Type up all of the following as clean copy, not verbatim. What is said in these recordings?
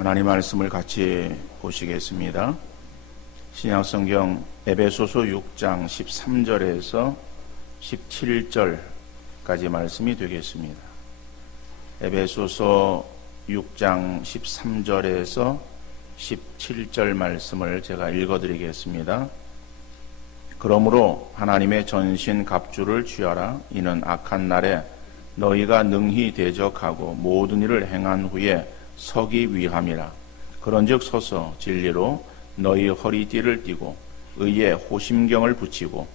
하나님 말씀을 같이 보시겠습니다. 신약성경 에베소서 6장 13절에서 17절까지 말씀이 되겠습니다. 에베소서 6장 13절에서 17절 말씀을 제가 읽어드리겠습니다. 그러므로 하나님의 전신 갑주를 취하라. 이는 악한 날에 너희가 능히 대적하고 모든 일을 행한 후에 서기 위함이라. 그런즉 서서 진리로 너희 허리띠를 띠고 의의 호심경을 붙이고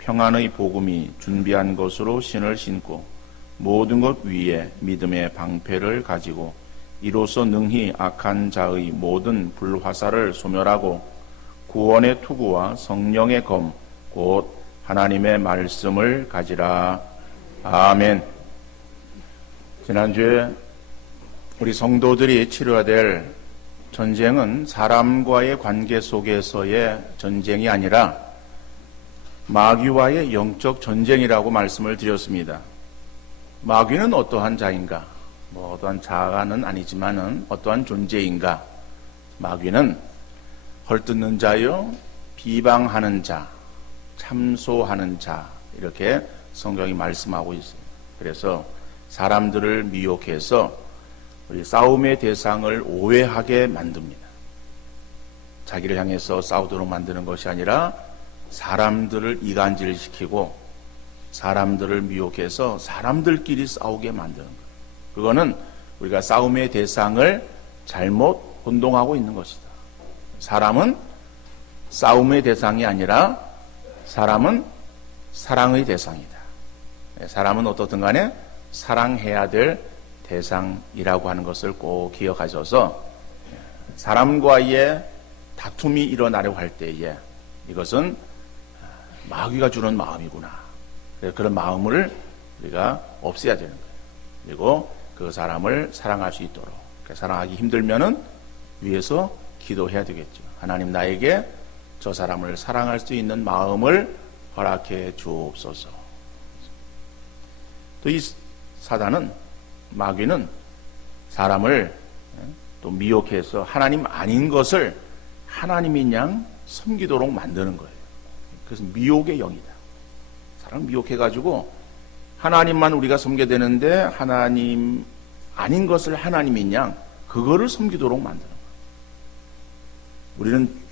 평안의 복음이 준비한 것으로 신을 신고 모든 것 위에 믿음의 방패를 가지고 이로써 능히 악한 자의 모든 불화살을 소멸하고 구원의 투구와 성령의 검 곧 하나님의 말씀을 가지라. 아멘. 지난주에 우리 성도들이 치러야 될 전쟁은 사람과의 관계 속에서의 전쟁이 아니라 마귀와의 영적 전쟁이라고 말씀을 드렸습니다. 마귀는 어떠한 자인가? 어떠한 자가는 아니지만은 어떠한 존재인가? 마귀는 헐뜯는 자요, 비방하는 자, 참소하는 자, 이렇게 성경이 말씀하고 있어요. 그래서 사람들을 미혹해서 우리 싸움의 대상을 오해하게 만듭니다. 자기를 향해서 싸우도록 만드는 것이 아니라 사람들을 이간질시키고 사람들을 미혹해서 사람들끼리 싸우게 만드는 거예요. 그거는 우리가 싸움의 대상을 잘못 혼동하고 있는 것이다. 사람은 싸움의 대상이 아니라 사람은 사랑의 대상이다. 사람은 어떻든 간에 사랑해야 될 대상이라고 하는 것을 꼭 기억하셔서 사람과의 다툼이 일어나려고 할 때에 이것은 마귀가 주는 마음이구나. 그런 마음을 우리가 없애야 되는 거예요. 그리고 그 사람을 사랑할 수 있도록, 사랑하기 힘들면은 위에서 기도해야 되겠죠. 하나님, 나에게 저 사람을 사랑할 수 있는 마음을 허락해 주옵소서. 또 이 사단은, 마귀는 사람을 또 미혹해서 하나님 아닌 것을 하나님인 양 섬기도록 만드는 거예요. 그래서 미혹의 영이다. 사람 미혹해가지고 하나님만 우리가 섬겨야 되는데 하나님 아닌 것을 하나님인 양 그거를 섬기도록 만드는 거예요. 우리는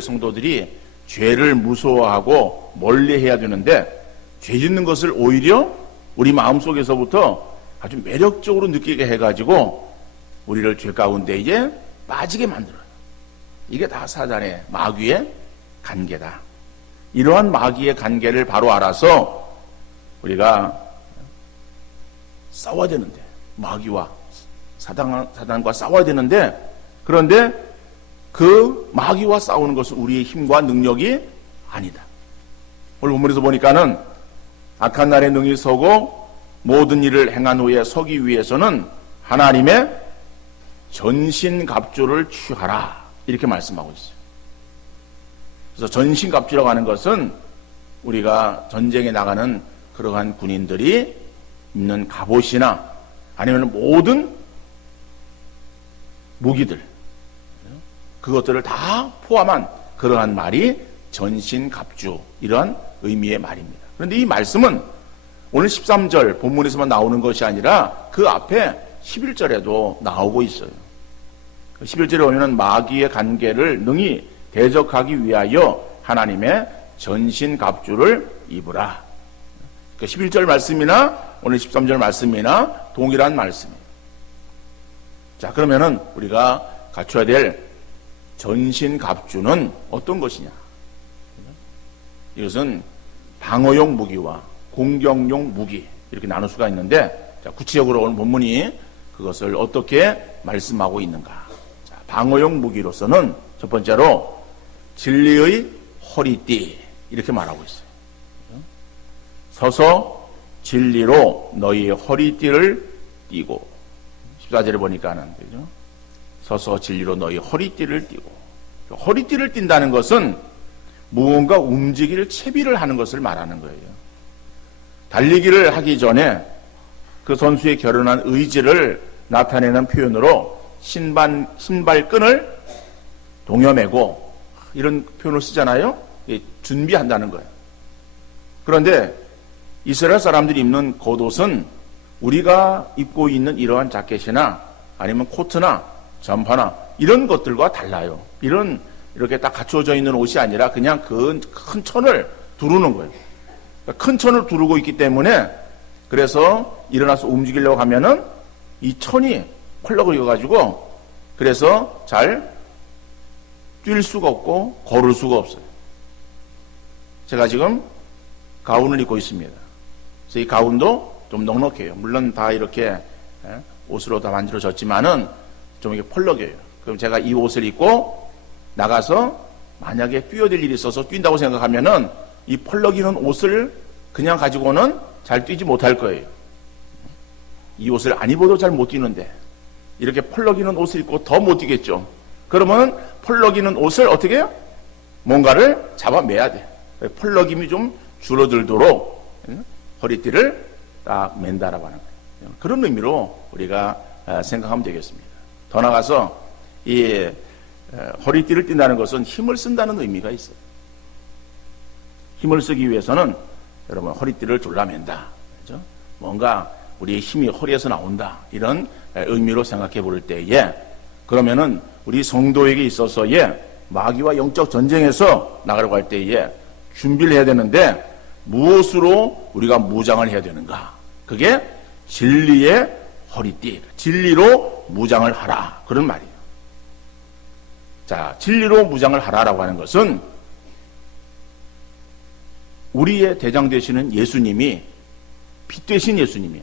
성도들이 죄를 무서워하고 멀리해야 되는데 죄 짓는 것을 오히려 우리 마음속에서부터 아주 매력적으로 느끼게 해가지고 우리를 죄 가운데에 빠지게 만들어요. 이게 다 사단의, 마귀의 관계다. 이러한 마귀의 관계를 바로 알아서 우리가 싸워야 되는데, 마귀와 사단과 싸워야 되는데, 그런데 그 마귀와 싸우는 것은 우리의 힘과 능력이 아니다. 오늘 본문에서 보니까는 악한 날에 능히 서고 모든 일을 행한 후에 서기 위해서는 하나님의 전신갑주를 취하라, 이렇게 말씀하고 있어요. 그래서 전신갑주라고 하는 것은 우리가 전쟁에 나가는 그러한 군인들이 입는 갑옷이나 아니면 모든 무기들, 그것들을 다 포함한 그러한 말이 전신갑주, 이러한 의미의 말입니다. 그런데 이 말씀은 오늘 13절 본문에서만 나오는 것이 아니라 그 앞에 11절에도 나오고 있어요. 11절에 보면 마귀의 관계를 능히 대적하기 위하여 하나님의 전신갑주를 입으라. 11절 말씀이나 오늘 13절 말씀이나 동일한 말씀이에요. 자, 그러면은 우리가 갖춰야 될 전신갑주는 어떤 것이냐? 이것은 방어용 무기와 공격용 무기, 이렇게 나눌 수가 있는데, 자, 구체적으로 오늘 본문이 그것을 어떻게 말씀하고 있는가? 자, 방어용 무기로서는 첫 번째로 진리의 허리띠, 이렇게 말하고 있어요. 서서 진리로 너희 허리띠를 띠고, 14절에 보니까는, 그죠? 서서 진리로 너희 허리띠를 띠고. 허리띠를 띈다는 것은 무언가 움직일 채비를 하는 것을 말하는 거예요. 달리기를 하기 전에 그 선수의 결연한 의지를 나타내는 표현으로 신발끈을 동여매고 이런 표현을 쓰잖아요. 준비한다는 거예요. 그런데 이스라엘 사람들이 입는 겉옷은 우리가 입고 있는 이러한 자켓이나 아니면 코트나 점퍼나 이런 것들과 달라요. 이렇게 딱 갖추어져 있는 옷이 아니라 그냥 큰 천을 두르는 거예요. 그러니까 큰 천을 두르고 있기 때문에 그래서 일어나서 움직이려고 하면은 이 천이 펄럭거려가지고 그래서 잘 뛸 수가 없고 걸을 수가 없어요. 제가 지금 가운을 입고 있습니다. 그래서 이 가운도 좀 넉넉해요. 물론 다 이렇게 옷으로 다 만들어졌지만은 좀 이게 펄럭여요. 그럼 제가 이 옷을 입고 나가서 만약에 뛰어들 일이 있어서 뛴다고 생각하면은 이 펄럭이는 옷을 그냥 가지고는 잘 뛰지 못할 거예요. 이 옷을 안 입어도 잘 못 뛰는데 이렇게 펄럭이는 옷을 입고 더 못 뛰겠죠. 그러면 펄럭이는 옷을 어떻게 해요? 뭔가를 잡아매야 돼. 펄럭임이 좀 줄어들도록 허리띠를 딱 맨다라고 하는 거예요. 그런 의미로 우리가 생각하면 되겠습니다. 더 나아가서 이 허리띠를 띈다는 것은 힘을 쓴다는 의미가 있어요. 힘을 쓰기 위해서는 여러분 허리띠를 졸라맨다. 그렇죠? 뭔가 우리의 힘이 허리에서 나온다. 이런 의미로 생각해 볼 때에 그러면은 우리 성도에게 있어서의 마귀와 영적 전쟁에서 나가려고 할 때에 준비를 해야 되는데 무엇으로 우리가 무장을 해야 되는가? 그게 진리의 허리띠, 진리로 무장을 하라. 그런 말이에요. 자, 진리로 무장을 하라라고 하는 것은 우리의 대장 되시는 예수님이 빛 되신 예수님이야.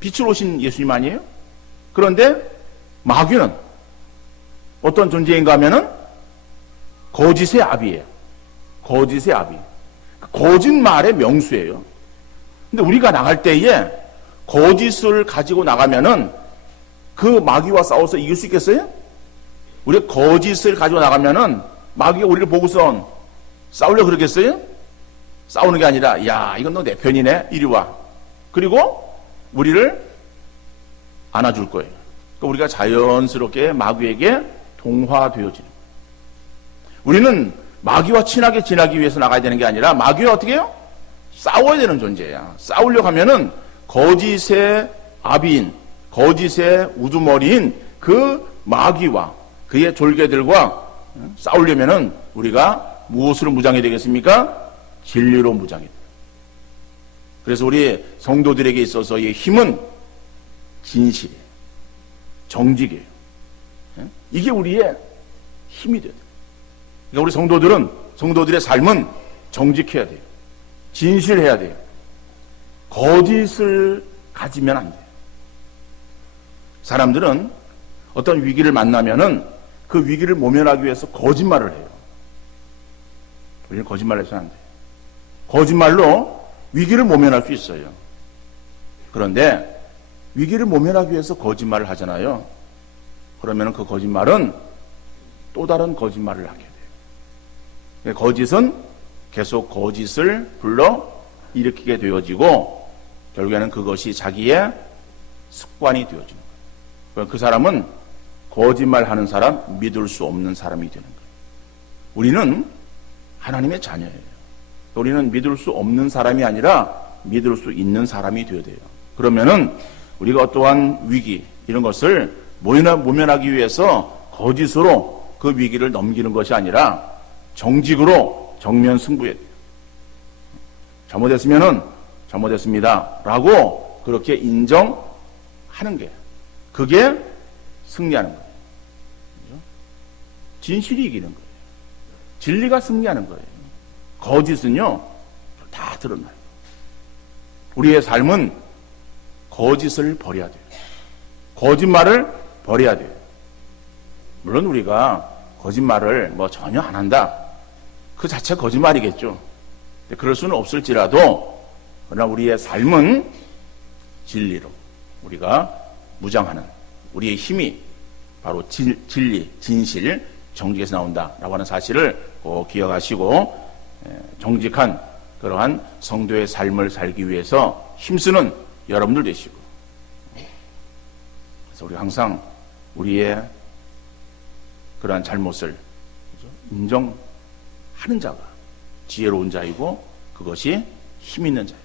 빛으로 오신 예수님 아니에요? 그런데 마귀는 어떤 존재인가 하면은 거짓의 아비예요. 거짓의 아비. 거짓말의 명수예요. 근데 우리가 나갈 때에 거짓을 가지고 나가면은 그 마귀와 싸워서 이길 수 있겠어요? 우리가 거짓을 가지고 나가면은 마귀가 우리를 보고선 싸우려고 그러겠어요? 싸우는 게 아니라 야 이건 너 내 편이네 이리 와. 그리고 우리를 안아줄 거예요. 그러니까 우리가 자연스럽게 마귀에게 동화되어지는 거예요. 우리는 마귀와 친하게 지나기 위해서 나가야 되는 게 아니라 마귀와 어떻게 해요? 싸워야 되는 존재야. 싸우려고 하면은 거짓의 아비인, 거짓의 우두머리인 그 마귀와 그의 졸개들과 싸우려면은 우리가 무엇으로 무장해야 되겠습니까? 진리로 무장해야 돼요. 그래서 우리 성도들에게 있어서의 힘은 진실이에요. 정직이에요. 이게 우리의 힘이 돼요. 그러니까 우리 성도들의 삶은 정직해야 돼요. 진실해야 돼요. 거짓을 가지면 안 돼요. 사람들은 어떤 위기를 만나면은 그 위기를 모면하기 위해서 거짓말을 해요. 우리는 거짓말을 해서는 안 돼요. 거짓말로 위기를 모면할 수 있어요. 그런데 위기를 모면하기 위해서 거짓말을 하잖아요. 그러면 그 거짓말은 또 다른 거짓말을 하게 돼요. 거짓은 계속 거짓을 불러 일으키게 되어지고 결국에는 그것이 자기의 습관이 되어지는 거예요. 그 사람은 거짓말하는 사람, 믿을 수 없는 사람이 되는 거예요. 우리는 하나님의 자녀예요. 우리는 믿을 수 없는 사람이 아니라 믿을 수 있는 사람이 되어야 돼요. 그러면은 우리가 어떠한 위기 이런 것을 모면하기 위해서 거짓으로 그 위기를 넘기는 것이 아니라 정직으로 정면 승부해야 돼요. 잘못했으면은 잘못했습니다 라고 그렇게 인정하는 게 그게 승리하는 거예요. 진실이 이기는 거예요. 진리가 승리하는 거예요. 거짓은요 다 드러나요. 우리의 삶은 거짓을 버려야 돼요. 거짓말을 버려야 돼요. 물론 우리가 거짓말을 전혀 안 한다. 그 자체 거짓말이겠죠. 그럴 수는 없을지라도 그러나 우리의 삶은 진리로 우리가 무장하는 우리의 힘이 바로 진리, 진실, 정직에서 나온다라고 하는 사실을 꼭 기억하시고 정직한 그러한 성도의 삶을 살기 위해서 힘쓰는 여러분들 되시고 그래서 우리 항상 우리의 그러한 잘못을 인정하는 자가 지혜로운 자이고 그것이 힘 있는 자예요.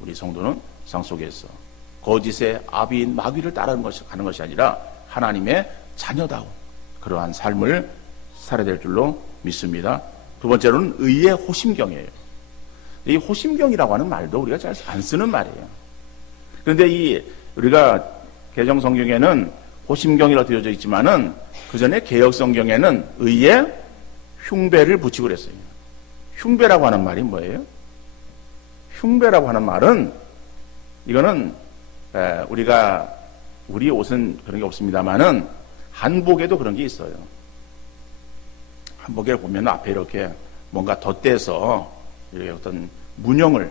우리 성도는 세상 속에서 거짓의 아비인 마귀를 따르는 것이 가는 것이 아니라 하나님의 자녀다운 그러한 삶을 살아야 될 줄로 믿습니다. 두 번째로는 의의 호심경이에요. 이 호심경이라고 하는 말도 우리가 잘 안 쓰는 말이에요. 그런데 우리가 개정 성경에는 호심경이라고 되어져 있지만은 그 전에 개역 성경에는 의의 흉배를 붙이고 그랬어요. 흉배라고 하는 말이 뭐예요? 흉배라고 하는 말은 이거는 우리 옷은 그런 게 없습니다만은 한복에도 그런 게 있어요. 한복에 보면 앞에 이렇게 뭔가 덧대서 이렇게 어떤 문형을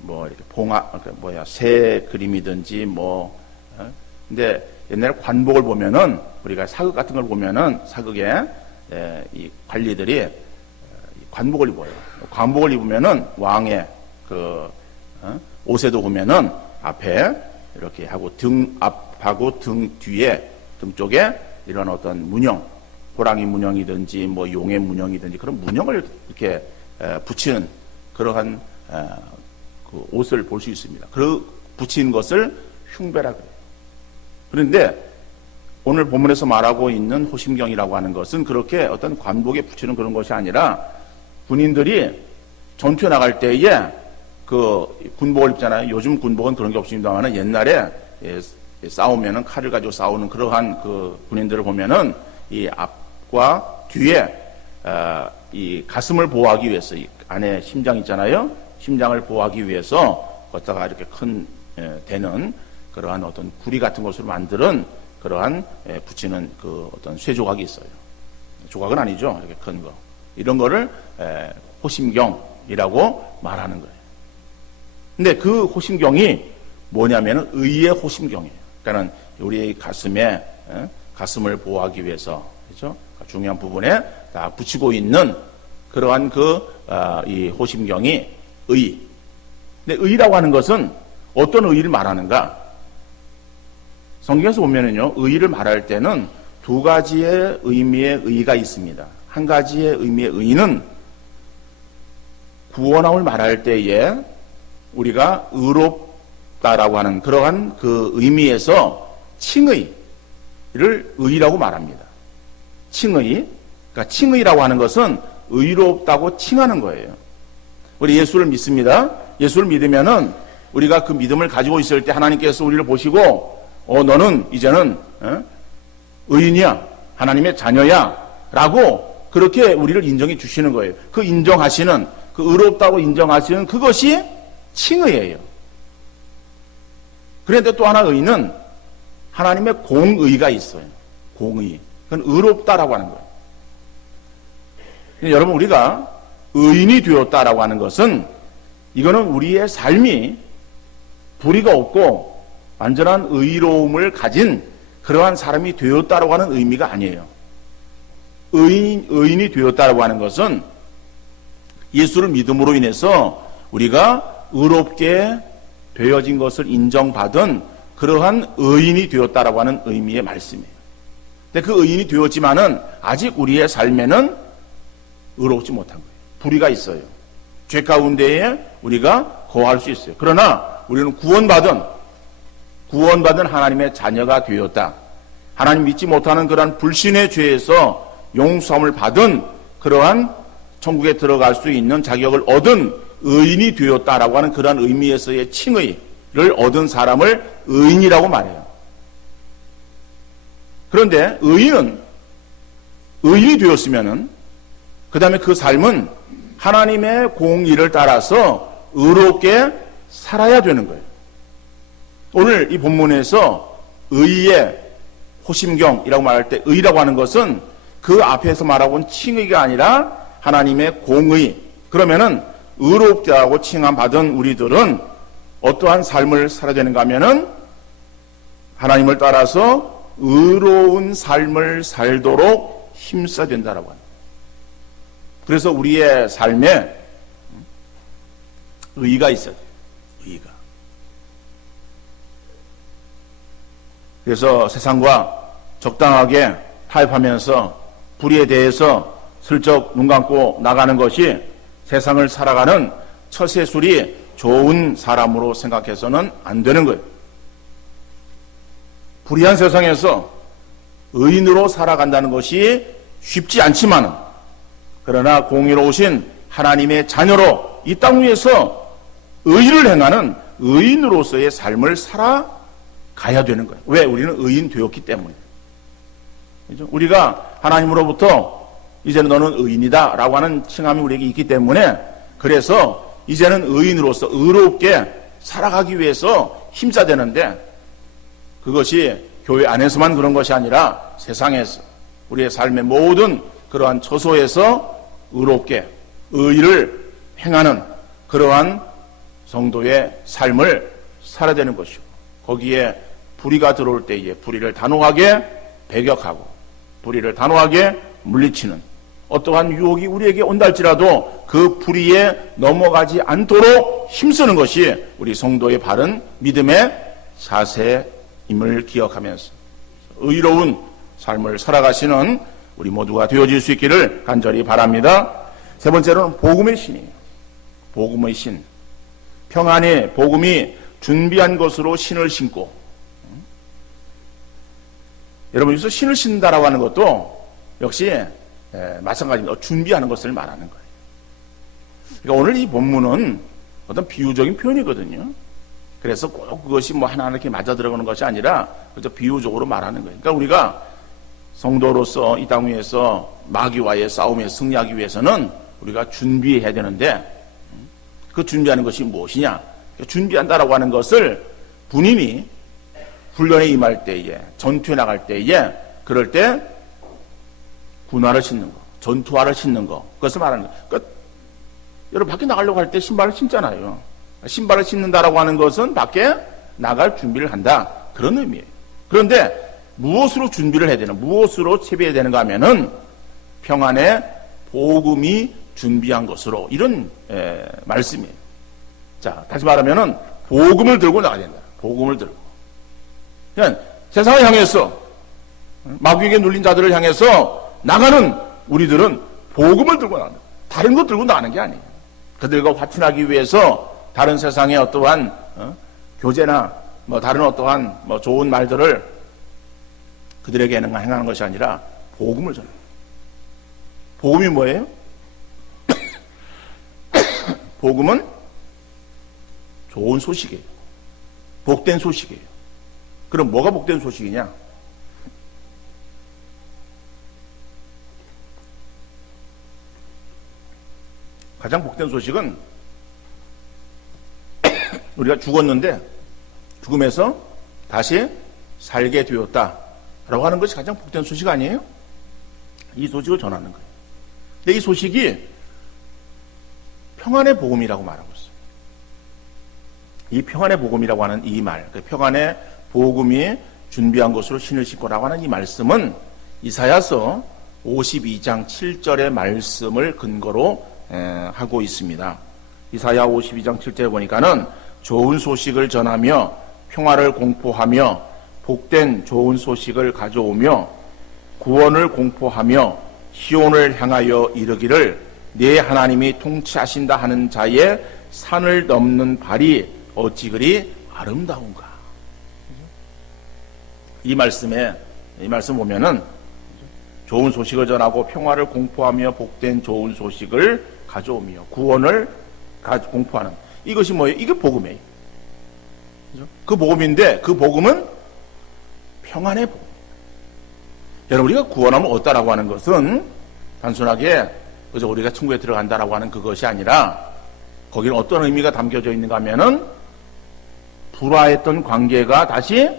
뭐 이렇게 새 그림이든지 근데 옛날에 관복을 보면은 우리가 사극 같은 걸 보면은 사극에 이 관리들이 관복을 입어요. 관복을 입으면은 왕의 그 옷에도 보면은 앞에 이렇게 하고 등 앞하고 등 뒤에 등 쪽에 이런 어떤 문형, 호랑이 문형이든지 뭐 용의 문형이든지 그런 문형을 이렇게 붙이는 그러한 그 옷을 볼 수 있습니다. 그 붙인 것을 흉배라 그래요. 그런데 오늘 본문에서 말하고 있는 호심경이라고 하는 것은 그렇게 어떤 관복에 붙이는 그런 것이 아니라 군인들이 전투에 나갈 때에 그 군복을 입잖아요. 요즘 군복은 그런 게 없습니다만 옛날에 싸우면은 칼을 가지고 싸우는 그러한 그 군인들을 보면은 이 앞과 뒤에 이 가슴을 보호하기 위해서 이 안에 심장 있잖아요. 심장을 보호하기 위해서 걷다가 이렇게 큰 되는 그러한 어떤 구리 같은 것으로 만드는 그러한 붙이는 그 어떤 쇠조각이 있어요. 조각은 아니죠. 이렇게 큰 거. 이런 거를 호심경이라고 말하는 거예요. 근데 그 호심경이 뭐냐면은 의의 호심경이에요. 그러니까는 우리의 가슴에 가슴을 보호하기 위해서 그렇죠? 중요한 부분에 다 붙이고 있는 그러한 이 호심경이 의. 근데 의라고 하는 것은 어떤 의를 말하는가? 성경에서 보면은요, 의를 말할 때는 두 가지의 의미의 의가 있습니다. 한 가지의 의미의 의는 구원함을 말할 때에 우리가 의롭다라고 하는 그러한 그 의미에서 칭의를 의라고 말합니다. 칭의, 그러니까 칭의라고 하는 것은 의롭다고 칭하는 거예요. 우리 예수를 믿습니다. 예수를 믿으면은 우리가 그 믿음을 가지고 있을 때 하나님께서 우리를 보시고 너는 이제는 의인이야, 하나님의 자녀야 라고 그렇게 우리를 인정해 주시는 거예요. 그 인정하시는, 그 의롭다고 인정하시는 그것이 칭의예요. 그런데 또 하나 의는 하나님의 공의가 있어요. 공의. 그건 의롭다라고 하는 거예요. 여러분, 우리가 의인이 되었다라고 하는 것은 이거는 우리의 삶이 불의가 없고 완전한 의로움을 가진 그러한 사람이 되었다라고 하는 의미가 아니에요. 의인이 되었다라고 하는 것은 예수를 믿음으로 인해서 우리가 의롭게 되어진 것을 인정받은 그러한 의인이 되었다라고 하는 의미의 말씀이에요. 근데 그 의인이 되었지만은 아직 우리의 삶에는 의롭지 못한 거예요. 불의가 있어요. 죄 가운데에 우리가 거할 수 있어요. 그러나 우리는 구원받은 하나님의 자녀가 되었다. 하나님 믿지 못하는 그러한 불신의 죄에서 용서함을 받은 그러한 천국에 들어갈 수 있는 자격을 얻은 의인이 되었다라고 하는 그러한 의미에서의 칭의를 얻은 사람을 의인이라고 말해요. 그런데 의인이 되었으면은 그 다음에 그 삶은 하나님의 공의를 따라서 의롭게 살아야 되는 거예요. 오늘 이 본문에서 의의 호심경이라고 말할 때 의라고 하는 것은 그 앞에서 말하고 온 칭의가 아니라 하나님의 공의. 그러면은 의롭다고 칭함받은 우리들은 어떠한 삶을 살아야 되는가 하면은 하나님을 따라서 의로운 삶을 살도록 힘써야 된다라고 합니다. 그래서 우리의 삶에 의가 있어야 돼요. 의가. 그래서 세상과 적당하게 타협하면서 불의에 대해서 슬쩍 눈 감고 나가는 것이 세상을 살아가는 처세술이 좋은 사람으로 생각해서는 안 되는 거예요. 불의한 세상에서 의인으로 살아간다는 것이 쉽지 않지만, 그러나 공의로우신 하나님의 자녀로 이 땅 위에서 의를 행하는 의인으로서의 삶을 살아가야 되는 거예요. 왜? 우리는 의인 되었기 때문에. 그렇죠? 우리가 하나님으로부터 이제는 너는 의인이다 라고 하는 칭함이 우리에게 있기 때문에, 그래서 이제는 의인으로서 의롭게 살아가기 위해서 힘써야 되는데, 그것이 교회 안에서만 그런 것이 아니라 세상에서 우리의 삶의 모든 그러한 처소에서 의롭게 의를 행하는 그러한 성도의 삶을 살아야 되는 것이고, 거기에 불의가 들어올 때에 불의를 단호하게 배격하고 불의를 단호하게 물리치는 어떠한 유혹이 우리에게 온다 할지라도 그 불의에 넘어가지 않도록 힘쓰는 것이 우리 성도의 바른 믿음의 자세임을 기억하면서 의로운 삶을 살아가시는 우리 모두가 되어질 수 있기를 간절히 바랍니다. 세 번째로는 복음의 신이에요. 복음의 신. 평안의 복음이 준비한 것으로 신을 신고, 여러분 여기서 신을 신다라고 하는 것도 역시 마찬가지입니다. 준비하는 것을 말하는 거예요. 그러니까 오늘 이 본문은 어떤 비유적인 표현이거든요. 그래서 꼭 그것이 뭐 하나하나 이렇게 맞아 들어가는 것이 아니라 그저 비유적으로 말하는 거예요. 그러니까 우리가 성도로서 이 땅 위에서 마귀와의 싸움에 승리하기 위해서는 우리가 준비해야 되는데, 그 준비하는 것이 무엇이냐? 준비한다라고 하는 것을 군인이 훈련에 임할 때에, 전투에 나갈 때에, 그럴 때 군화를 신는 거, 전투화를 신는 거, 그것을 말하는 거예요. 그러니까 여러분 밖에 나가려고 할 때 신발을 신잖아요. 신발을 신는다라고 하는 것은 밖에 나갈 준비를 한다, 그런 의미예요. 그런데 무엇으로 준비를 해야 되나, 무엇으로 채비해야 되는가 하면은 평안의 복음이 준비한 것으로, 이런 말씀이에요. 자, 다시 말하면은 복음을 들고 나가야 된다. 복음을 들고. 그냥 세상을 향해서 마귀에게 눌린 자들을 향해서 나가는 우리들은 복음을 들고 나간다. 다른 것 들고 나가는 게 아니에요. 그들과 화친하기 위해서 다른 세상의 어떠한 교제나 뭐 다른 어떠한 뭐 좋은 말들을 그들에게 행하는 것이 아니라 복음을 전해. 복음이 뭐예요? 복음은 좋은 소식이에요. 복된 소식이에요. 그럼 뭐가 복된 소식이냐? 가장 복된 소식은 우리가 죽었는데 죽음에서 다시 살게 되었다라고 하는 것이 가장 복된 소식 아니에요? 이 소식을 전하는 거예요. 근데 이 소식이 평안의 복음이라고 말하고 있어요. 이 평안의 복음이라고 하는 이 말, 그 평안의 복음이 준비한 것으로 신을 신고라고 하는 이 말씀은 이사야서 52장 7절의 말씀을 근거로 하고 있습니다. 이사야 52장 7절에 보니까는 좋은 소식을 전하며 평화를 공포하며 복된 좋은 소식을 가져오며 구원을 공포하며 시온을 향하여 이르기를 네 하나님이 통치하신다 하는 자의 산을 넘는 발이 어찌 그리 아름다운가. 이 말씀 보면은 좋은 소식을 전하고 평화를 공포하며 복된 좋은 소식을 가져오며 구원을 공포하는, 이것이 뭐예요? 이게 복음이에요. 그 복음인데 그 복음은 평안의 복음. 여러분, 우리가 구원하면 얻다라고 하는 것은 단순하게 그저 우리가 천국에 들어간다라고 하는 그것이 아니라 거기는 어떤 의미가 담겨져 있는가 하면은 불화했던 관계가 다시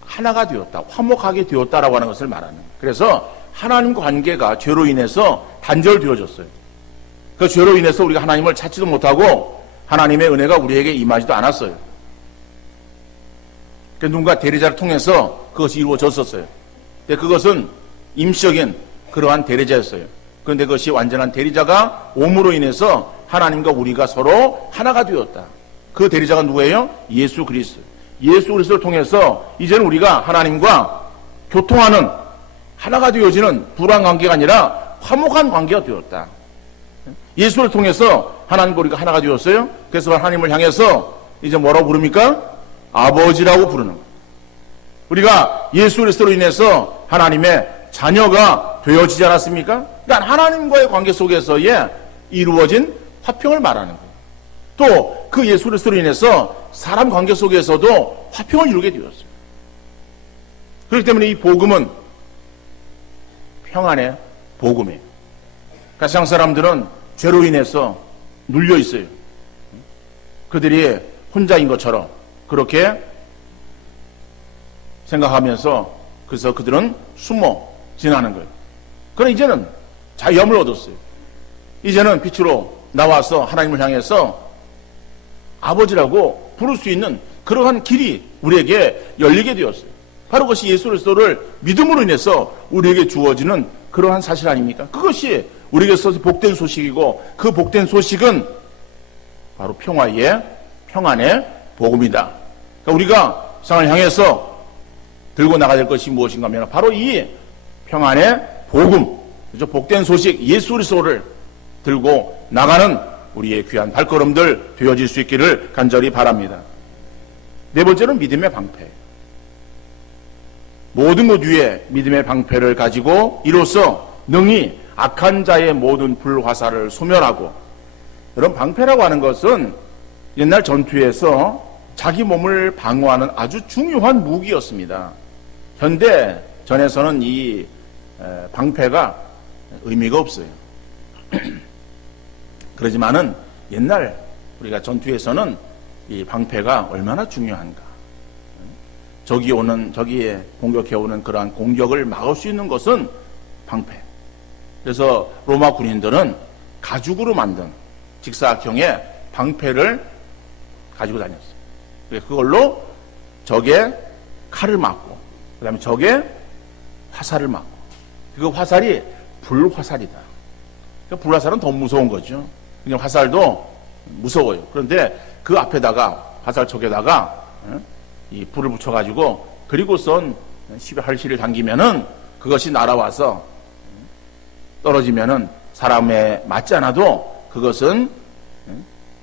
하나가 되었다, 화목하게 되었다라고 하는 것을 말하는 거예요. 그래서 하나님과 관계가 죄로 인해서 단절되어졌어요. 그 죄로 인해서 우리가 하나님을 찾지도 못하고 하나님의 은혜가 우리에게 임하지도 않았어요. 누군가 대리자를 통해서 그것이 이루어졌었어요. 근데 그것은 임시적인 그러한 대리자였어요. 그런데 그것이 완전한 대리자가 옴으로 인해서 하나님과 우리가 서로 하나가 되었다. 그 대리자가 누구예요? 예수 그리스도. 예수 그리스도를 통해서 이제는 우리가 하나님과 교통하는 하나가 되어지는 불화한 관계가 아니라 화목한 관계가 되었다. 예수를 통해서 하나님과 우리가 하나가 되었어요. 그래서 하나님을 향해서 이제 뭐라고 부릅니까? 아버지라고 부르는 거예요. 우리가 예수 그리스도로 인해서 하나님의 자녀가 되어지지 않았습니까? 그러니까 하나님과의 관계 속에서의 이루어진 화평을 말하는 거예요. 또 그 예수 그리스도로 인해서 사람 관계 속에서도 화평을 이루게 되었어요. 그렇기 때문에 이 복음은 평안의 복음이에요. 그러니까 세상 사람들은 죄로 인해서 눌려 있어요. 그들이 혼자인 것처럼 그렇게 생각하면서 그래서 그들은 숨어 지나는 거예요. 그러나 이제는 자유함을 얻었어요. 이제는 빛으로 나와서 하나님을 향해서 아버지라고 부를 수 있는 그러한 길이 우리에게 열리게 되었어요. 바로 그것이 예수 그리스도를 믿음으로 인해서 우리에게 주어지는 그러한 사실 아닙니까? 그것이 우리에게서 복된 소식이고 그 복된 소식은 바로 평안의 복음이다. 그러니까 우리가 세상을 향해서 들고 나가야 될 것이 무엇인가 하면 바로 이 평안의 복음, 그죠? 복된 소식 예수 그리스도를 들고 나가는 우리의 귀한 발걸음들 되어질 수 있기를 간절히 바랍니다. 네 번째는 믿음의 방패. 모든 것 위에 믿음의 방패를 가지고 이로써 능히 악한 자의 모든 불화살을 소멸하고, 이런 방패라고 하는 것은 옛날 전투에서 자기 몸을 방어하는 아주 중요한 무기였습니다. 현대 전에서는 이 방패가 의미가 없어요. 그러지만은 옛날 우리가 전투에서는 이 방패가 얼마나 중요한가. 저기에 공격해오는 그러한 공격을 막을 수 있는 것은 방패. 그래서 로마 군인들은 가죽으로 만든 직사각형의 방패를 가지고 다녔어요. 그걸로 적의 칼을 막고, 그 다음에 적의 화살을 막고, 그 화살이 불화살이다. 그러니까 불화살은 더 무서운 거죠. 그냥 화살도 무서워요. 그런데 그 앞에다가, 화살촉에다가 이 불을 붙여가지고, 그리고선 12할시를 당기면은 그것이 날아와서 떨어지면은 사람에 맞지 않아도 그것은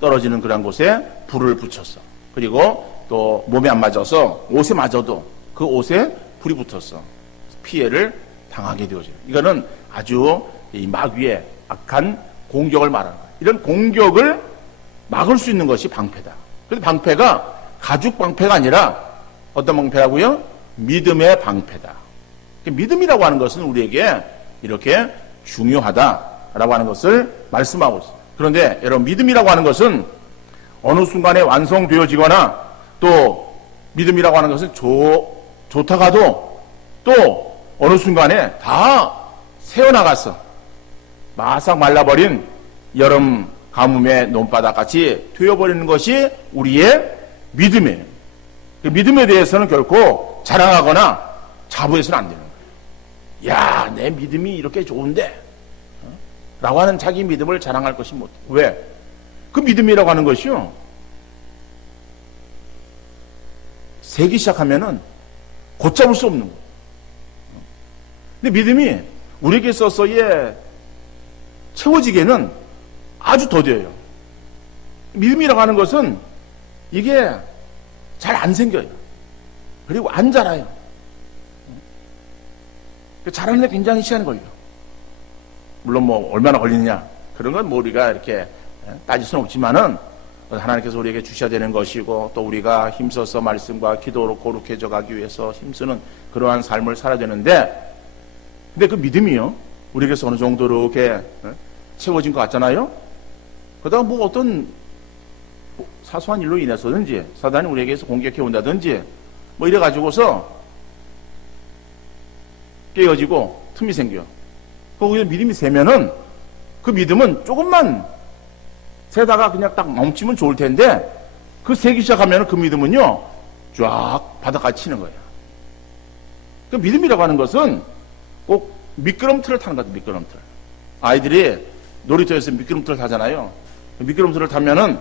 떨어지는 그런 곳에 불을 붙였어. 그리고 또 몸에 안 맞아서 옷에 맞아도 그 옷에 불이 붙었어. 피해를 당하게 되어져요. 이거는 아주 이 마귀의 악한 공격을 말하는 거예요. 이런 공격을 막을 수 있는 것이 방패다. 그런데 방패가 가죽 방패가 아니라 어떤 방패라고요? 믿음의 방패다. 믿음이라고 하는 것은 우리에게 이렇게 중요하다라고 하는 것을 말씀하고 있습니다. 그런데 여러분, 믿음이라고 하는 것은 어느 순간에 완성되어지거나, 또 믿음이라고 하는 것은 좋다가도 또 어느 순간에 다 새어나가서 마싹 말라버린 여름 가뭄의 논바닥 같이 되어버리는 것이 우리의 믿음이에요. 그 믿음에 대해서는 결코 자랑하거나 자부해서는 안 되는 거예요. 야, 내 믿음이 이렇게 좋은데 라고 하는 자기 믿음을 자랑할 것이 못. 왜? 그 믿음이라고 하는 것이요, 세기 시작하면은 걷잡을 수 없는 거예요. 근데 믿음이 우리에게 있어서의 채워지게는 아주 더뎌요. 믿음이라고 하는 것은 이게 잘 안 생겨요. 그리고 안 자라요. 자라는데 굉장히 시간이 걸려. 물론 뭐 얼마나 걸리느냐, 그런 건 뭐 우리가 이렇게 따질 수는 없지만은 하나님께서 우리에게 주셔야 되는 것이고, 또 우리가 힘써서 말씀과 기도로 거룩해져 가기 위해서 힘쓰는 그러한 삶을 살아야 되는데, 근데 그 믿음이요, 우리에게서 어느 정도로 이렇게 채워진 것 같잖아요. 그러다가 뭐 어떤 사소한 일로 인해서든지 사단이 우리에게서 공격해 온다든지 뭐 이래가지고서 깨어지고 틈이 생겨. 거기서 믿음이 세면은 그 믿음은 조금만 세다가 그냥 딱 멈추면 좋을 텐데, 그 세기 시작하면 그 믿음은요 쫙 바닥까지 치는 거예요. 그 믿음이라고 하는 것은 꼭 미끄럼틀을 타는 것 같아요. 미끄럼틀. 아이들이 놀이터에서 미끄럼틀을 타잖아요. 미끄럼틀을 타면은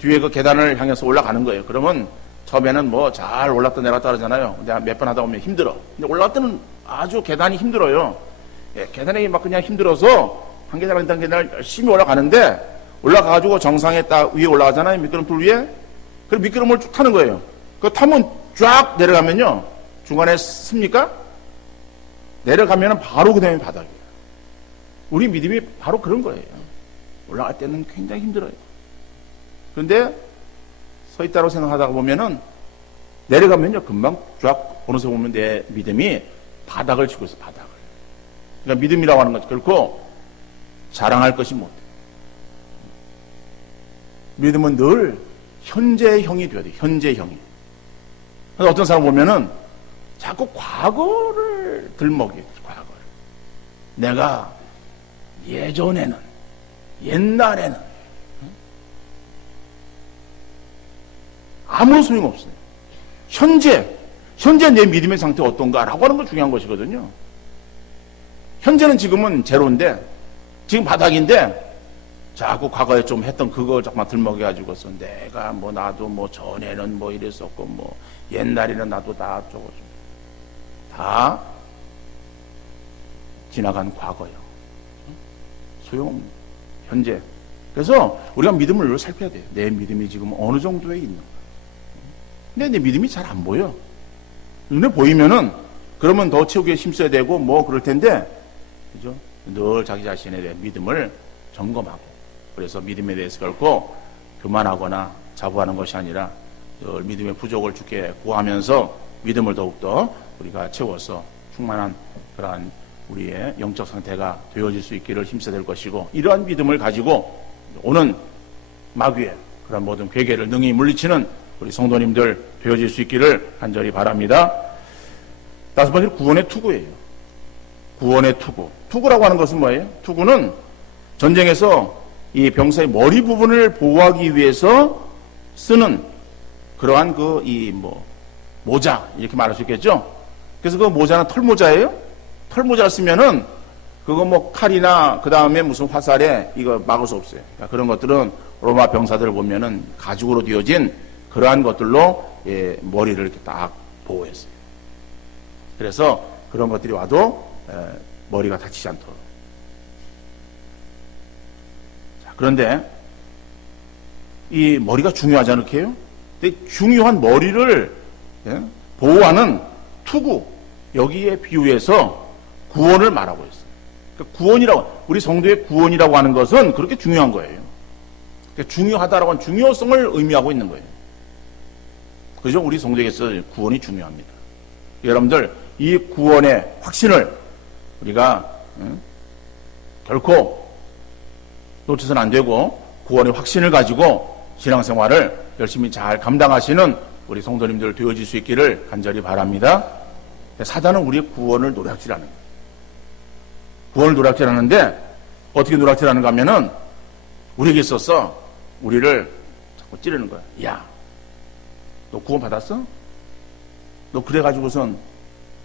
뒤에 그 계단을 향해서 올라가는 거예요. 그러면 처음에는 뭐 잘 올랐다 내려갔다 하잖아요. 근데 몇 번 하다 보면 힘들어. 근데 올라갈 때는 아주 계단이 힘들어요. 예, 계단이 막 그냥 힘들어서 한 계단 한 계단을 열심히 올라가는데 올라가가지고 정상에 딱 위에 올라가잖아요. 미끄럼틀 위에. 그럼 미끄럼을 쭉 타는 거예요. 그거 타면 쫙 내려가면요. 중간에 씁니까? 내려가면은 바로 그 다음에 바닥이에요. 우리 믿음이 바로 그런 거예요. 올라갈 때는 굉장히 힘들어요. 그런데 서 있다고 생각하다가 보면은 내려가면요. 금방 쫙 어느새 보면 내 믿음이 바닥을 치고 있어, 바닥을. 그러니까 믿음이라고 하는 것 결코 자랑할 것이 못돼. 믿음은 늘 현재형이 되어야 돼, 현재형이. 그래서 어떤 사람 보면은 자꾸 과거를 들먹여요, 과거를. 내가 예전에는, 옛날에는, 아무 소용없어요. 현재 내 믿음의 상태가 어떤가라고 하는 거 중요한 것이거든요. 현재는 지금은 제로인데, 지금 바닥인데, 자꾸 과거에 좀 했던 그거 잠깐만 들먹여가지고서 내가 뭐 나도 뭐 전에는 뭐 이랬었고 뭐 옛날에는 나도 다 저거 다 지나간 과거요. 소용없는 현재. 그래서 우리가 믿음을 늘 살펴야 돼요. 내 믿음이 지금 어느 정도에 있는가. 근데 내 믿음이 잘 안 보여. 눈에 보이면은 그러면 더 채우기에 힘써야 되고 뭐 그럴 텐데, 그죠? 늘 자기 자신에 대한 믿음을 점검하고. 그래서 믿음에 대해서 결코 교만하거나 자부하는 것이 아니라 늘 믿음의 부족을 주께 구하면서 믿음을 더욱더 우리가 채워서 충만한 그러한 우리의 영적 상태가 되어질 수 있기를 힘써야 될 것이고, 이러한 믿음을 가지고 오는 마귀의 그런 모든 괴계를 능히 물리치는 우리 성도님들 되어질 수 있기를 간절히 바랍니다. 다섯 번째로 구원의 투구예요. 구원의 투구. 투구라고 하는 것은 뭐예요? 투구는 전쟁에서 이 병사의 머리 부분을 보호하기 위해서 쓰는 그러한 모자, 이렇게 말할 수 있겠죠? 그래서 그 모자는 털모자예요? 털모자를 쓰면은 그거 뭐 칼이나 그 다음에 무슨 화살에 이거 막을 수 없어요. 그러니까 그런 것들은 로마 병사들을 보면은 가죽으로 되어진 그러한 것들로 머리를 이렇게 딱 보호했어요. 그래서 그런 것들이 와도 머리가 다치지 않도록. 자, 그런데 이 머리가 중요하지 않을까요? 근데 중요한 머리를 보호하는 투구, 여기에 비유해서 구원을 말하고 있어요. 그러니까 구원이라고, 우리 성도의 구원이라고 하는 것은 그렇게 중요한 거예요. 그러니까 중요하다라고 하는 중요성을 의미하고 있는 거예요. 그죠? 우리 성도에게서 구원이 중요합니다. 여러분들, 이 구원의 확신을 우리가 결코 놓쳐서는 안 되고, 구원의 확신을 가지고 신앙생활을 열심히 잘 감당하시는 우리 성도님들 되어질 수 있기를 간절히 바랍니다. 사단은 우리의 구원을 노략질하는 거예요. 구원을 노략질하는데 어떻게 노략질하는가 하면은 우리에게 있어서 우리를 자꾸 찌르는 거야. 야, 너 구원 받았어? 너 그래가지고선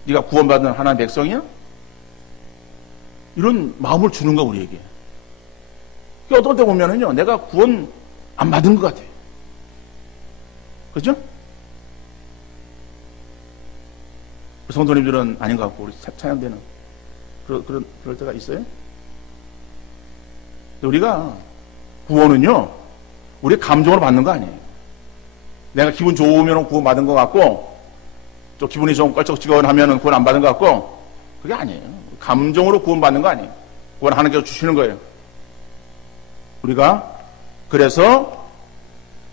네가 구원받은 하나님의 백성이야? 이런 마음을 주는 거야, 우리에게. 어떤 때 보면은요, 내가 구원 안 받은 것 같아요. 그죠? 성도님들은 아닌 것 같고, 우리 찬양대는 그럴 때가 있어요? 우리가 구원은요, 우리 감정으로 받는 거 아니에요. 내가 기분 좋으면 구원 받은 것 같고, 또 기분이 좀 껄쩍지근하면 구원 안 받은 것 같고, 그게 아니에요. 감정으로 구원 받는 거 아니에요. 구원 하나님께서 주시는 거예요. 우리가 그래서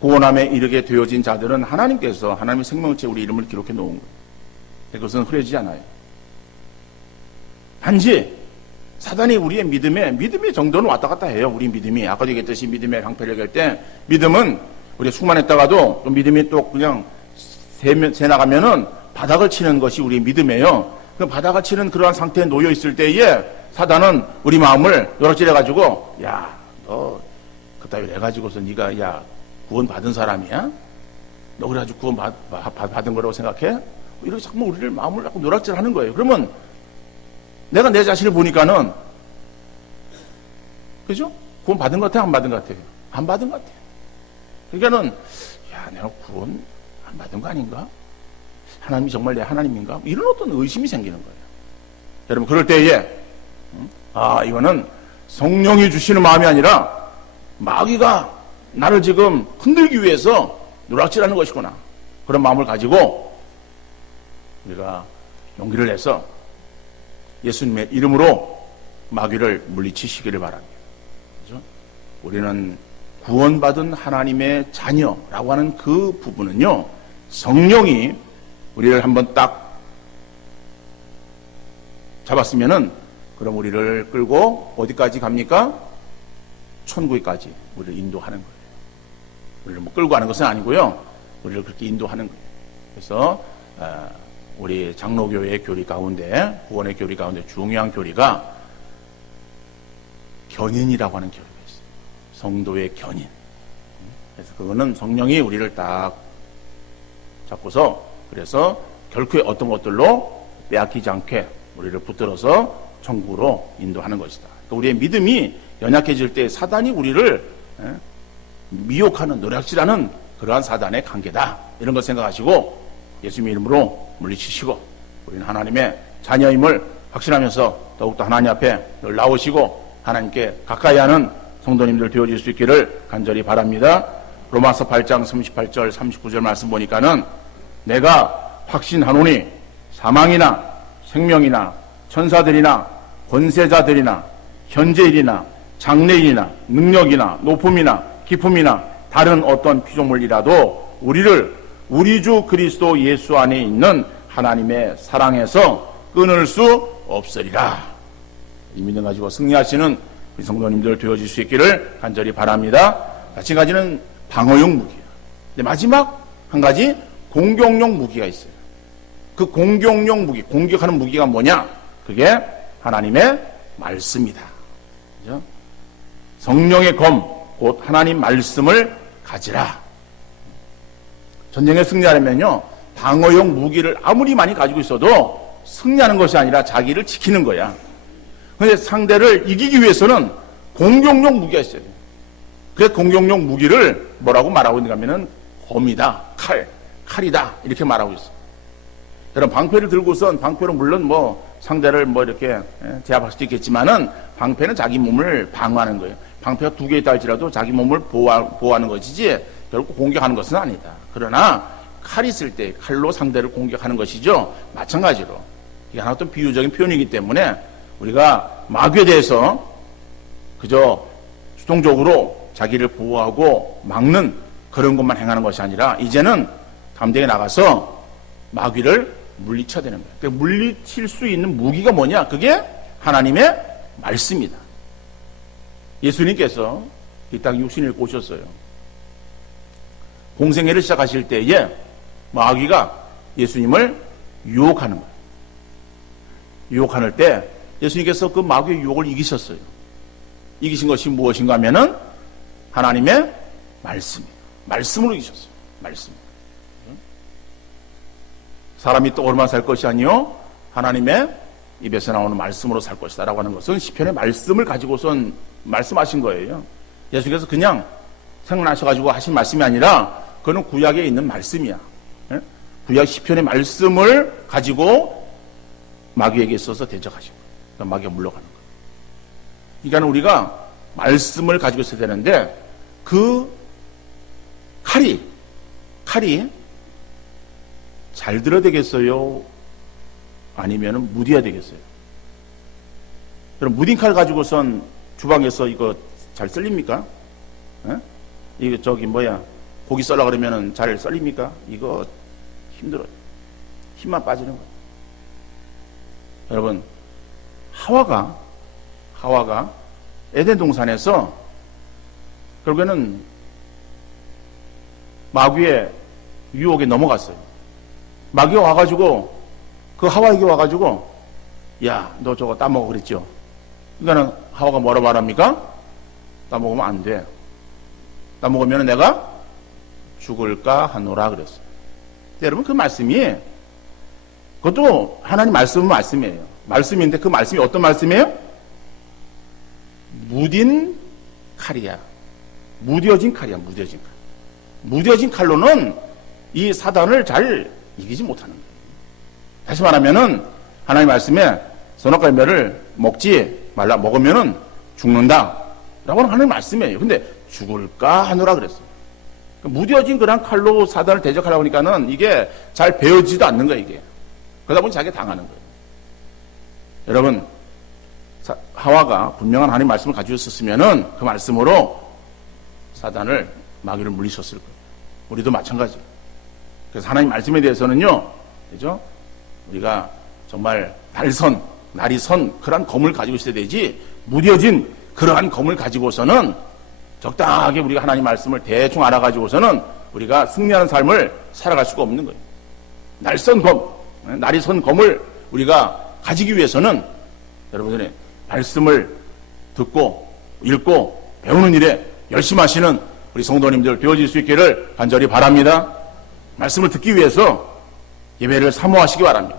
구원함에 이르게 되어진 자들은 하나님께서 하나님의 생명체 우리 이름을 기록해 놓은 거예요. 그것은 흐려지지 않아요. 단지 사단이 우리의 믿음의 정도는 왔다 갔다 해요. 우리 믿음이 아까도 얘기했듯이 믿음의 방패를 얘기할 때 믿음은 우리가 충만했다가도 또 믿음이 또 그냥 새 나가면은 바닥을 치는 것이 우리의 믿음이에요. 그 바닥을 치는 그러한 상태에 놓여 있을 때에 사단은 우리 마음을 노략질해 가지고 야, 너 그따위로 해가지고서 네가 야 구원 받은 사람이야? 너 그래가지고 구원 받은 거라고 생각해? 이렇게 자꾸 우리를 마음을 자꾸 노략질하는 거예요. 그러면 내가 내 자신을 보니까는 그죠? 구원 받은 것 같아? 안 받은 것 같아요? 안 받은 것 같아요. 그러니까는 야 내가 구원 안 받은 거 아닌가? 하나님이 정말 내 하나님인가? 이런 어떤 의심이 생기는 거예요. 여러분, 그럴 때에 이거는 성령이 주시는 마음이 아니라 마귀가 나를 지금 흔들기 위해서 누락질하는 것이구나. 그런 마음을 가지고 우리가 용기를 내서 예수님의 이름으로 마귀를 물리치시기를 바랍니다. 그렇죠? 우리는 구원받은 하나님의 자녀라고 하는 그 부분은요, 성령이 우리를 한번 딱 잡았으면은, 그럼 우리를 끌고 어디까지 갑니까? 천국까지 우리를 인도하는 거예요. 우리를 뭐 끌고 가는 것은 아니고요, 우리를 그렇게 인도하는 거예요. 그래서 우리 장로교회의 교리 가운데, 구원의 교리 가운데 중요한 교리가 견인이라고 하는 교리가 있어요. 성도의 견인. 그래서 그거는 성령이 우리를 딱 잡고서, 그래서 결코 어떤 것들로 빼앗기지 않게 우리를 붙들어서 천국으로 인도하는 것이다. 그러니까 우리의 믿음이 연약해질 때 사단이 우리를 미혹하는, 노략질하는 그러한 사단의 관계다. 이런 걸 생각하시고 예수님의 이름으로 물리치시고, 우리는 하나님의 자녀임을 확신하면서 더욱더 하나님 앞에 늘 나오시고 하나님께 가까이 하는 성도님들 되어질 수 있기를 간절히 바랍니다. 로마서 8장 38절 39절 말씀 보니까는, 내가 확신하노니 사망이나 생명이나 천사들이나 권세자들이나 현재일이나 장래일이나 능력이나 높음이나 깊음이나 다른 어떤 피조물이라도 우리를 우리 주 그리스도 예수 안에 있는 하나님의 사랑에서 끊을 수 없으리라. 이 믿음 가지고 승리하시는 우리 성도님들 되어질 수 있기를 간절히 바랍니다. 지금까지는 방어용 무기예요. 근데 마지막 한 가지 공격용 무기가 있어요. 그 공격용 무기, 공격하는 무기가 뭐냐? 그게 하나님의 말씀이다. 그죠? 성령의 검, 곧 하나님 말씀을 가지라. 전쟁에 승리하려면요, 방어용 무기를 아무리 많이 가지고 있어도 승리하는 것이 아니라 자기를 지키는 거야. 그런데 상대를 이기기 위해서는 공격용 무기가 있어야 돼요. 그래서 공격용 무기를 뭐라고 말하고 있는가 하면은 검이다, 칼이다, 이렇게 말하고 있어요. 여러분, 방패를 들고선, 방패로 물론 뭐 상대를 뭐 이렇게 제압할 수도 있겠지만은, 방패는 자기 몸을 방어하는 거예요. 방패가 두 개 있다 할지라도 자기 몸을 보호하는 것이지 결국 공격하는 것은 아니다. 그러나 칼이 있을 때 칼로 상대를 공격하는 것이죠. 마찬가지로 이게 하나 또 비유적인 표현이기 때문에 우리가 마귀에 대해서 그저 수동적으로 자기를 보호하고 막는 그런 것만 행하는 것이 아니라, 이제는 담대하게 나가서 마귀를 물리쳐야 되는 거예요. 그러니까 물리칠 수 있는 무기가 뭐냐? 그게 하나님의 말씀이다. 예수님께서 이 땅 육신을 입고 오셨어요. 공생애를 시작하실 때에 마귀가 예수님을 유혹하는 거예요. 유혹할 때 예수님께서 그 마귀의 유혹을 이기셨어요. 이기신 것이 무엇인가 하면은 하나님의 말씀이에요. 말씀으로 이기셨어요. 말씀. 사람이 떡으로만 살 것이 아니요 하나님의 입에서 나오는 말씀으로 살 것이다 라고 하는 것은 시편의 말씀을 가지고선 말씀하신 거예요. 예수께서 그냥 생각나셔가지고 하신 말씀이 아니라 그거는 구약에 있는 말씀이야. 구약 시편의 말씀을 가지고 마귀에게 있어서 대적하신 거예요. 그러니까 마귀가 물러가는 거예요. 그러니까 우리가 말씀을 가지고 있어야 되는데, 그 칼이 잘 들어야 되겠어요? 아니면 무뎌야 되겠어요? 그럼 무딘 칼 가지고선 주방에서 이거 잘 썰립니까? 이거 고기 썰라 그러면은 잘 썰립니까? 이거 힘들어요. 힘만 빠지는 거예요. 여러분, 하와가 에덴 동산에서 결국에는 마귀의 유혹에 넘어갔어요. 마귀가 와가지고 그 하와에게 와가지고, 야, 너 저거 따먹어 그랬죠? 그러니까는 하와가 뭐라 말합니까? 따먹으면 안 돼. 따먹으면 내가 죽을까 하노라 그랬어요. 여러분, 그 말씀이, 그것도 하나님 말씀이에요. 말씀인데 그 말씀이 어떤 말씀이에요? 무딘 칼이야. 무뎌진 칼이야. 무뎌진 칼로는 이 사단을 잘 이기지 못하는 거예요. 다시 말하면은 하나님 말씀에 선악과 열매를 먹지 말라, 먹으면은 죽는다 라고 하는 하나님 말씀이에요. 근데 죽을까 하노라 그랬어요. 무뎌진 그런 칼로 사단을 대적하려고 하니까는 이게 잘 배워지지도 않는 거예요, 이게. 그러다 보니 자기가 당하는 거예요. 여러분, 하와가 분명한 하나님 말씀을 가지고 있었으면은 그 말씀으로 사단을, 마귀를 물리쳤을 거예요. 우리도 마찬가지예요. 그래서 하나님 말씀에 대해서는요, 그죠? 우리가 정말 날이 선 그러한 검을 가지고 있어야 되지, 무뎌진 그러한 검을 가지고서는 적당하게 우리가 하나님 말씀을 대충 알아가지고서는 우리가 승리하는 삶을 살아갈 수가 없는 거예요. 날이 선 검을 우리가 가지기 위해서는 여러분들의 말씀을 듣고 읽고 배우는 일에 열심히 하시는 우리 성도님들 되어질 수 있기를 간절히 바랍니다. 말씀을 듣기 위해서 예배를 사모하시기 바랍니다.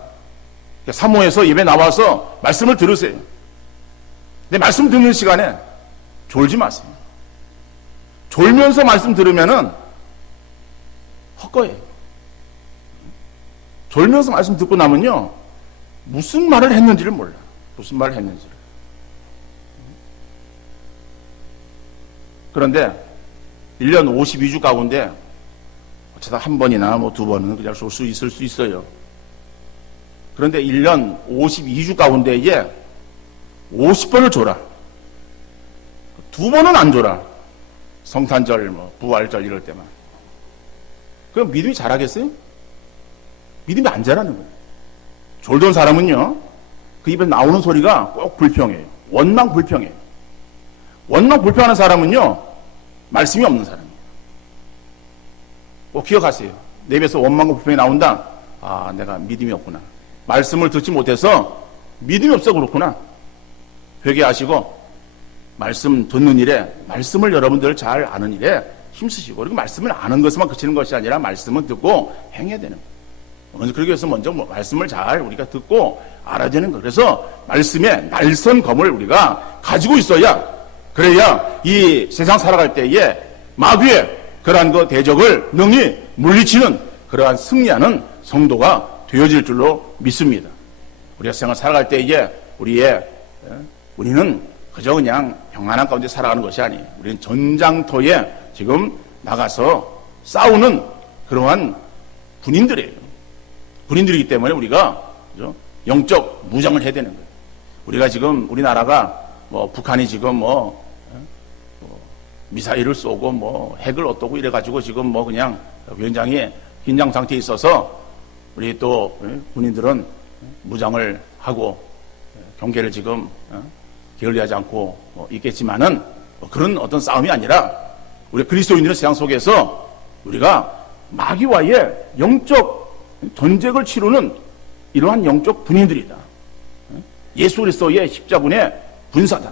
사모해서 예배 나와서 말씀을 들으세요. 근데 말씀 듣는 시간에 졸지 마세요. 졸면서 말씀 들으면은 헛거예요. 졸면서 말씀 듣고 나면요, 무슨 말을 했는지를 몰라. 무슨 말을 했는지를. 그런데 1년 52주 가운데 어쩌다 한 번이나 뭐 두 번은 그냥 쏠 수 있을 수 있어요. 그런데 1년 52주 가운데에 50번을 줘라. 두 번은 안 줘라. 성탄절, 뭐 부활절 이럴 때만. 그럼 믿음이 자라겠어요? 믿음이 안 자라는 거예요. 졸던 사람은요, 그 입에 나오는 소리가 꼭 불평해요. 원망불평해요. 원망불평하는 사람은요, 말씀이 없는 사람이에요. 꼭 기억하세요. 내 입에서 원망과 불평이 나온다. 아, 내가 믿음이 없구나. 말씀을 듣지 못해서 믿음이 없어 그렇구나. 회개하시고 말씀 듣는 일에, 말씀을 여러분들 잘 아는 일에 힘쓰시고, 그리고 말씀을 아는 것만 그치는 것이 아니라 말씀은 듣고 행해야 되는 거예요. 먼저 그러기 위해서 먼저 말씀을 잘 우리가 듣고 알아야 되는 거예요. 그래서 말씀의 날선 검을 우리가 가지고 있어야, 그래야 이 세상 살아갈 때에 마귀의 그러한 그 대적을 능히 물리치는 그러한 승리하는 성도가 되어질 줄로 믿습니다. 우리가 세상 살아갈 때에 우리는 그저 그냥 평안한 가운데 살아가는 것이 아니에요. 우리는 전장터에 지금 나가서 싸우는 그러한 군인들이에요. 군인들이기 때문에 우리가 영적 무장을 해야 되는 거예요. 우리가 지금 우리나라가 북한이 지금 미사일을 쏘고 핵을 어떠고 이래가지고 지금 그냥 굉장히 긴장 상태에 있어서 우리 또 군인들은 무장을 하고 경계를 지금 게을리하지 않고 있겠지만은 그런 어떤 싸움이 아니라 우리 그리스도인들은 세상 속에서 우리가 마귀와의 영적 전쟁을 치르는 이러한 영적 군인들이다. 예수 그리스도의 십자군의 군사다.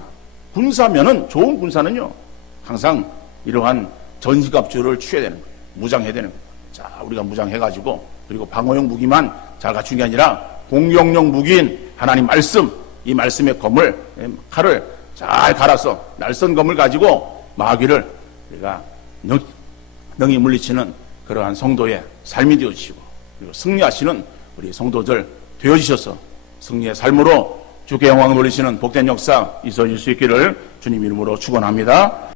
군사면은, 좋은 군사는요, 항상 이러한 전시갑주를 취해야 되는 거예요. 무장해야 되는 거예요. 자, 우리가 무장해가지고, 그리고 방어용 무기만 잘 갖춘 게 아니라 공격용 무기인 하나님 말씀, 이 말씀의 칼을 잘 갈아서 날선 검을 가지고 마귀를 우리가 능히 물리치는 그러한 성도의 삶이 되어지시고, 그리고 승리하시는 우리 성도들 되어지셔서 승리의 삶으로 주께 영광을 돌리시는 복된 역사 있어질 수 있기를 주님 이름으로 축원합니다.